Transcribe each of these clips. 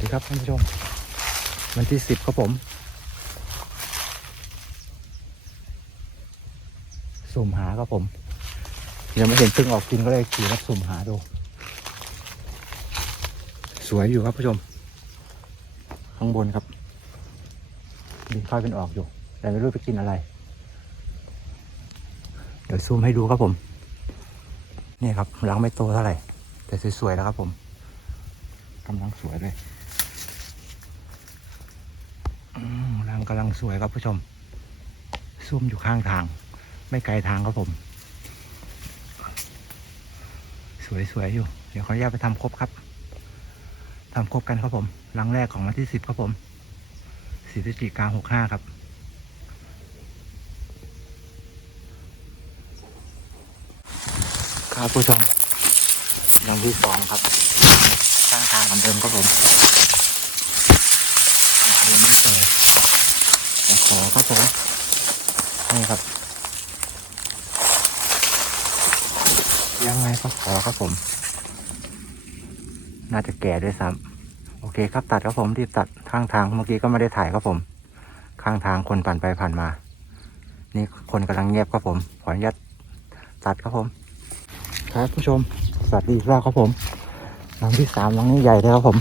ดีครับท่านผู้ชม วันที่สิบครับผมสุ่มหาครับผม ยังไม่เห็นพึ่งออกกินก็เลยขี่รถสุ่มหาดู สวยอยู่ครับผู้ชม ข้างบนครับบินเข้าเป็นออกอยู่ แต่ไม่รู้ไปกินอะไร เดี๋ยวซูมให้ดูครับผม นี่ครับรังไม่โตเท่าไหร่ แต่สวยๆแล้วครับผมกำลังสวยเลยอืมรัง กำลังสวยครับผู้ชมซุ่มอยู่ข้างทาง ไม่ไกลทางครับผม สวยๆอยู่ เดี๋ยวขออนุญาตไปทำครบครับทำครบกันครับผมรังแรกของวันที่สิบครับผมสิบพฤศจิกาหกห้าครับครับผู้ชมรังที่สองครับข้างทางเหมือนเดิมครับผมหาดูไม่เจอ ต่ขอครับผมนี่ครับ ยังไงก็ขอครับผม น่าจะแก่ด้วยซ้ำโอเคครับตัดครับผมรีบตัดข้างทางเมื่อกี้ก็ไม่ได้ถ่ายครับผม ข้างทางคนผ่านไปผ่านมา นี่คนกำลังเงียบครับผมขออนุญาตตัดครับผมครับผู้ชมสวัสดีอีกรอบครับผมหลังที่สามหลังนี้ใหญ่เลยครับผม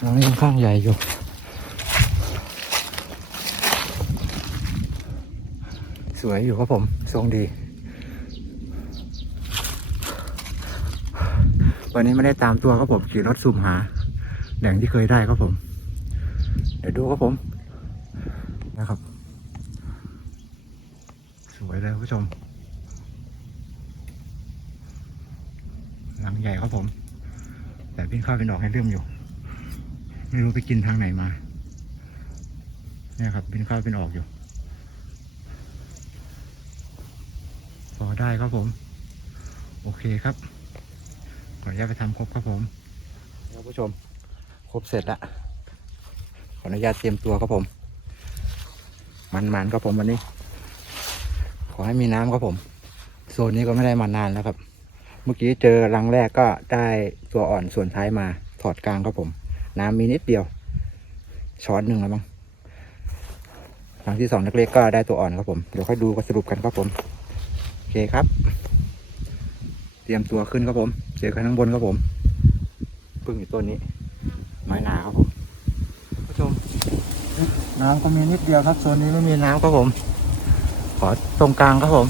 หลังนี้ค่อนข้างใหญ่อยู่ สวยอยู่ครับผม ทรงดี วันนี้ไม่ได้ตามตัวครับผม ขี่รถสุ่มหาแหล่งที่เคยได้ครับผม เดี๋ยวดูครับผม นะครับ สวยเลยผู้ชม หลังใหญ่ครับผม แต่พี่เข้าวเป็นดอกให้เริ่มอยู่ ไม่รู้ไปกินทางไหนมา เนี่ยครับเป็นข้าวเป็นออกอยู่ พอ ได้ครับผม โอเคครับ ขออนุญาตไปทำครบครับผมครับผู้ชม ครบเสร็จละขออนุญาตเตรียมตัวครับผม มันๆครับผมวันนี้ ขอให้มีน้ำครับผม โซนนี้ก็ไม่ได้มานานแล้วครับ เมื่อกี้เจอรังแรกก็ได้ตัวอ่อนส่วนท้ายมาถอดกลางครับผม น้ำมีนิดเดียว ช้อนหนึ่งแล้วมั้งรังที่สองนักเล็กก็ได้ตัวอ่อนครับผม เดี๋ยวค่อยดูก็สรุปกันครับผม เคครับ เตรียมตัวขึ้นครับผม เจอกันข้างบนครับผมพึ่งอยู่ต้นนี้ ไม้หนาครับผมผู้ชม น้ำก็มีนิดเดียวครับโซนนี้ไม่มีน้ำครับผม ขอตรงกลางครับผม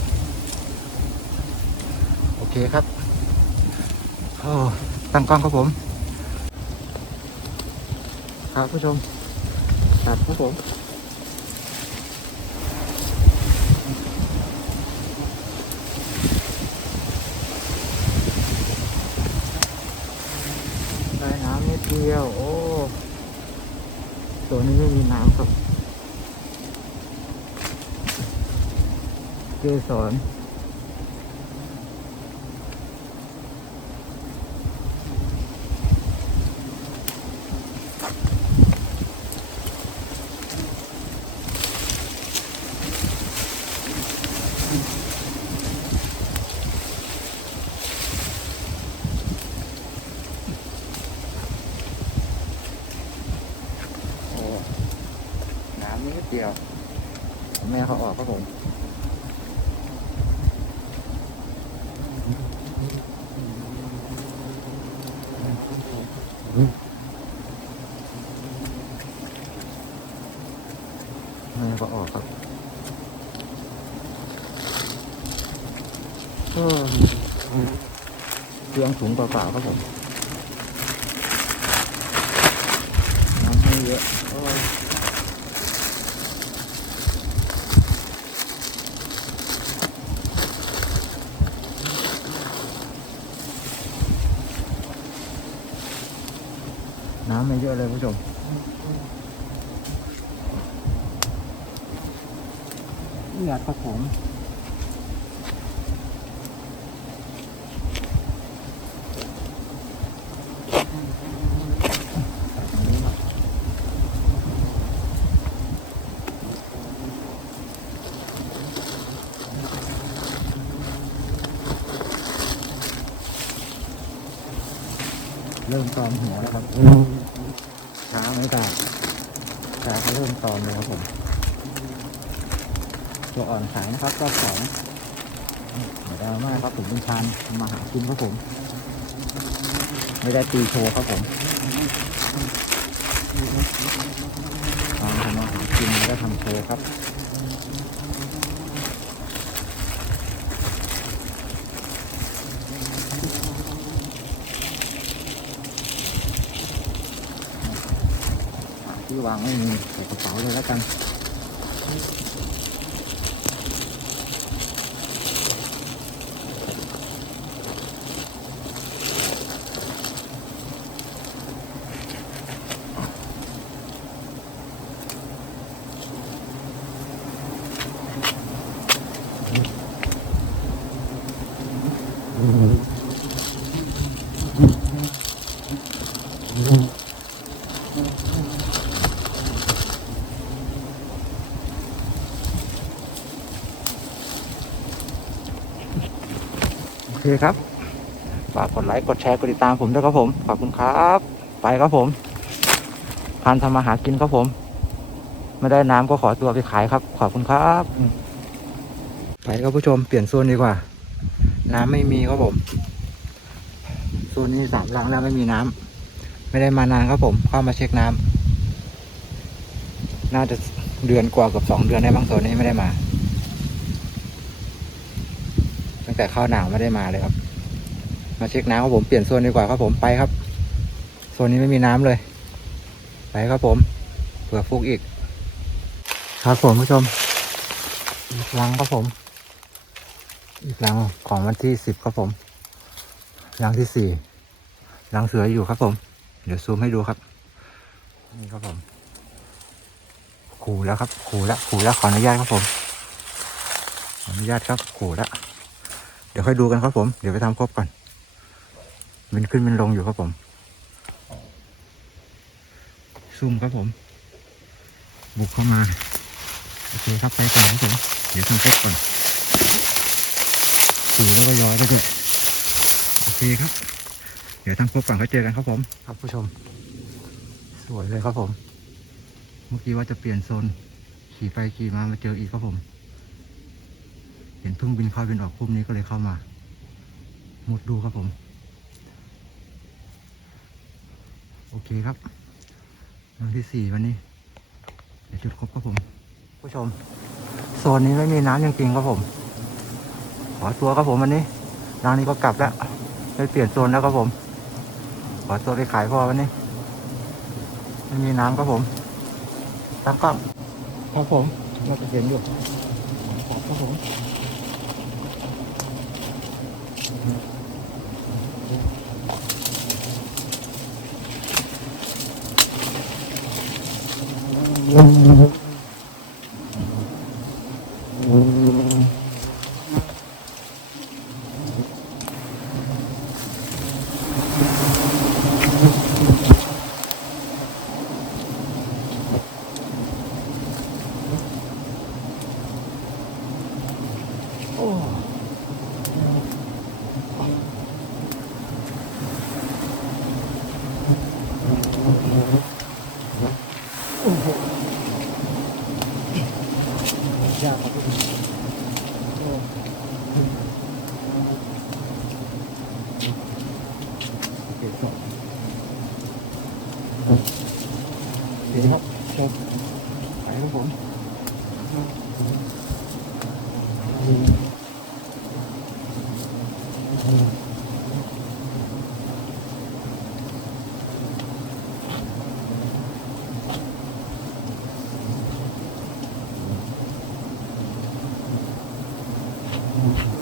โอเคครับโอ้ตั้งกล้องครับผม ครับผู้ชมตัดครับผม ได้น้ำนิ ดเดียว โอ้ ตัวนี้ไม่มีน้ำครับ เกสร โอ้ น้ำนิดเดียว แม่เขาออกครับผม แม่ก็ ออกครับเออเตียงถุงเปล่าๆครับผมน้ำไม่เยอะน้ำไม่เยอะเลยผู้ชม เลือดครับผมเริ่มริ่มตอมหัวแล้วครับช้าไม่ได้ช้าก็เริ่มตอมเลยครับผม ตัวอ่อนขายนะครับรอบสองเดี๋ยวดราม่าครับผมเป็นชานมาหากินครับผม ไม่ได้ตีโชว์ครับผมทำมาหากินไม่ได้ทำโชว์ครับที่วางไม่มีใส่กระเป๋าเลยแล้วกัน โอเคครับ ฝากกดไลค์ กดแชร์ กดติดตามผมด้วยครับผม ขอบคุณครับ ไปครับผมพานทำมาหากินครับผม ไม่ได้น้ำก็ขอตัวไปขายครับ ขอบคุณครับ ไปครับผู้ชม เปลี่ยนโซนดีกว่า น้ำไม่มีครับผม โซนนี้สามหลังแล้วไม่มีน้ำไม่ได้มานานครับผม เข้ามาเช็คน้ำน่าจะเดือนกว่ากับสองเดือนได้บ้างโซนนี้ไม่ได้มา ตั้งแต่เข้าหนาวไม่ได้มาเลยครับ มาเช็คน้ำครับผมเปลี่ยนโซนดีกว่าครับผมไปครับโซนนี้ไม่มีน้ำเลย ไปครับผมเผื่อฟุกอีก ครับผมผู้ชมอีกลังครับผม อีกลังของวันที่สิบครับผมลังที่สี่ ลังเสืออยู่ครับผม เดี๋ยวซูมให้ดูครับ นี่ครับผมขู่แล้วครับขู่แล้วขู่แล้วขออนุญาตครับผม ขออนุญาตครับขู่แล้วเดี๋ยวค่อยดูกันครับผม เดี๋ยวไปทำครบก่อนมันขึ้นมันลงอยู่ครับผมซูมครับผม บุกเข้ามา โอเคครับไปก่อนครับผม เดี๋ยวทำครบก่อนสูแล้วก็ย้อยไปด้วยโอเคครับ ดี๋ยวทำครบก่อนค่อยเจอกันครับผม ครับผู้ชม สวยเลยครับผม เมื่อกี้ว่าจะเปลี่ยนโซน ขี่ไปขี่มามาเจออีกครับผม เห็นเพิ่งบินเข้าบินออกคุ้มนี้ก็เลยเข้ามามุดดูครับผม โอเคครับวันที่สี่วันนี้เดี๋ยวจุดครบครับผม ผู้ชม โซนนี้ไม่มีน้ำจริงๆครับผม ขอตัวครับผมวันนี้ร้านนี้ก็กลับแล้วไม่เปลี่ยนโซนแล้วครับผมข อตัวไปขายพอวันนี้ ไม่มีน้ำครับผมตักกล้องครับผมเราจะเห็นอยู่ขอบครับผมโ Thì không, sao? Phải không cũng. Thank you.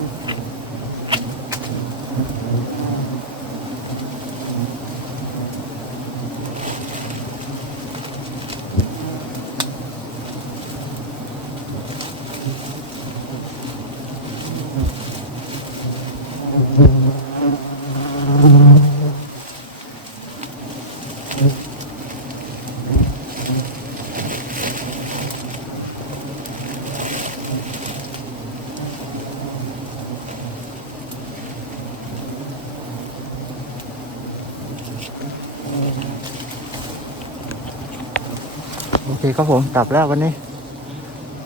โอเคครับผมกลับแล้ววันนี้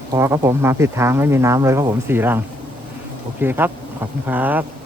พอครับผมมาผิดทางไม่มีน้ำเลยครับผมสี่รัง โอเคครับ ขอบคุณครับ